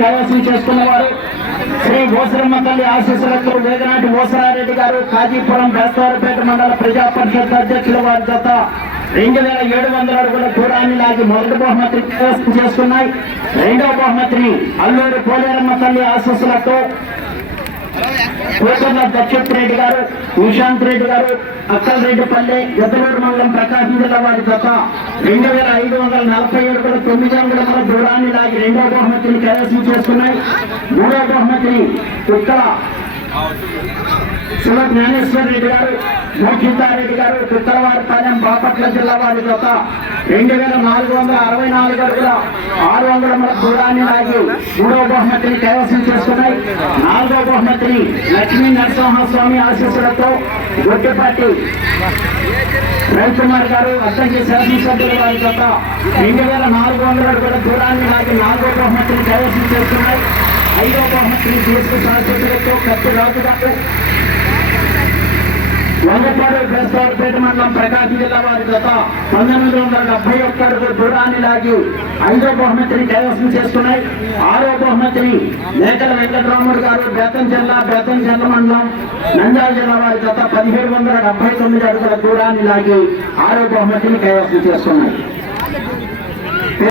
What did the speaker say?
కైవసం చేసుకున్నవారు శ్రీ ఓసరమ్మ తల్లి ఆశీస్సులతో వేదనాటి ఓసరారెడ్డి గారు కాజీపురం బేస్తవారపేట మండల ప్రజా పరిషత్ అధ్యక్షుల వారి జత రెండు వేల ఏడు వందల అడుగుల దూరాన్ని లాగి మొదటి బహుమతిని కైవసం చేసుకున్నాయి. రెండవ బహుమతిని అల్లూరి పోలేరమ్మ తల్లి ఆశీస్సులతో కోటర్ల దక్షత్ రెడ్డి గారు నిశాంత్ రెడ్డి గారు అక్కల్ రెడ్డిపల్లి ఎద్దలూరు మండలం ప్రకాశం జిల్లా వారి తప్ప రెండు వేల ఐదు వందల నలభై ఏడు కూడా తొమ్మిది అంగుళముల దూరాన్ని లాగి రెండో బహుమతిని కైవసం చేసుకున్నాయి మూడో బహుమతిని ఉత్తర శివ జ్ఞానేశ్వర రెడ్డి గారు మోక్షితారెడ్డి గారు ఉత్తరవారిపాలెం బాపట్ల జిల్లా వారి జత. రెండు వేల నాలుగు వందల అరవై నాలుగు అడుగుల ఆరు వందల దూరాన్ని లాగి మూడో బహుమతిని కైవసం చేసుకున్నాయి నాలుగవ లక్ష్మీ నరసింహస్వామి ఆశీస్సులతో రవీత్ కుమార్ గారు అసెంబ్లీ శాసనసభ్యుల వారి గత రెండు వేల నాలుగు వందల అడుగుల దూరాన్ని నాకు నాలుగో బహుమతిని కైవసం చేస్తున్నాయి. ఐదో బహుమతిని తీసుకు శాసకులతో కత్తి రాజు గారు వంగపాడు బేస్తవారిపేట మండలం ప్రకాశం జిల్లా వారి జత పంతొమ్మిది వందల డెబ్బై ఒక్క అడుగుల దూరాన్ని లాగి ఐదో బహుమతిని కైవసం చేసుకున్నాయి. ఆరో బహుమతిని మేకల వెంకటరాముడు గారు బేతం జిల్లా బేతం జిల్లా మండలం నంద్యాల జిల్లా వారి జత పదిహేడు వందల డెబ్బై తొమ్మిది అడుగుల దూరాన్ని లాగి ఆరో బహుమతిని కైవసం చేసుకున్నాయి.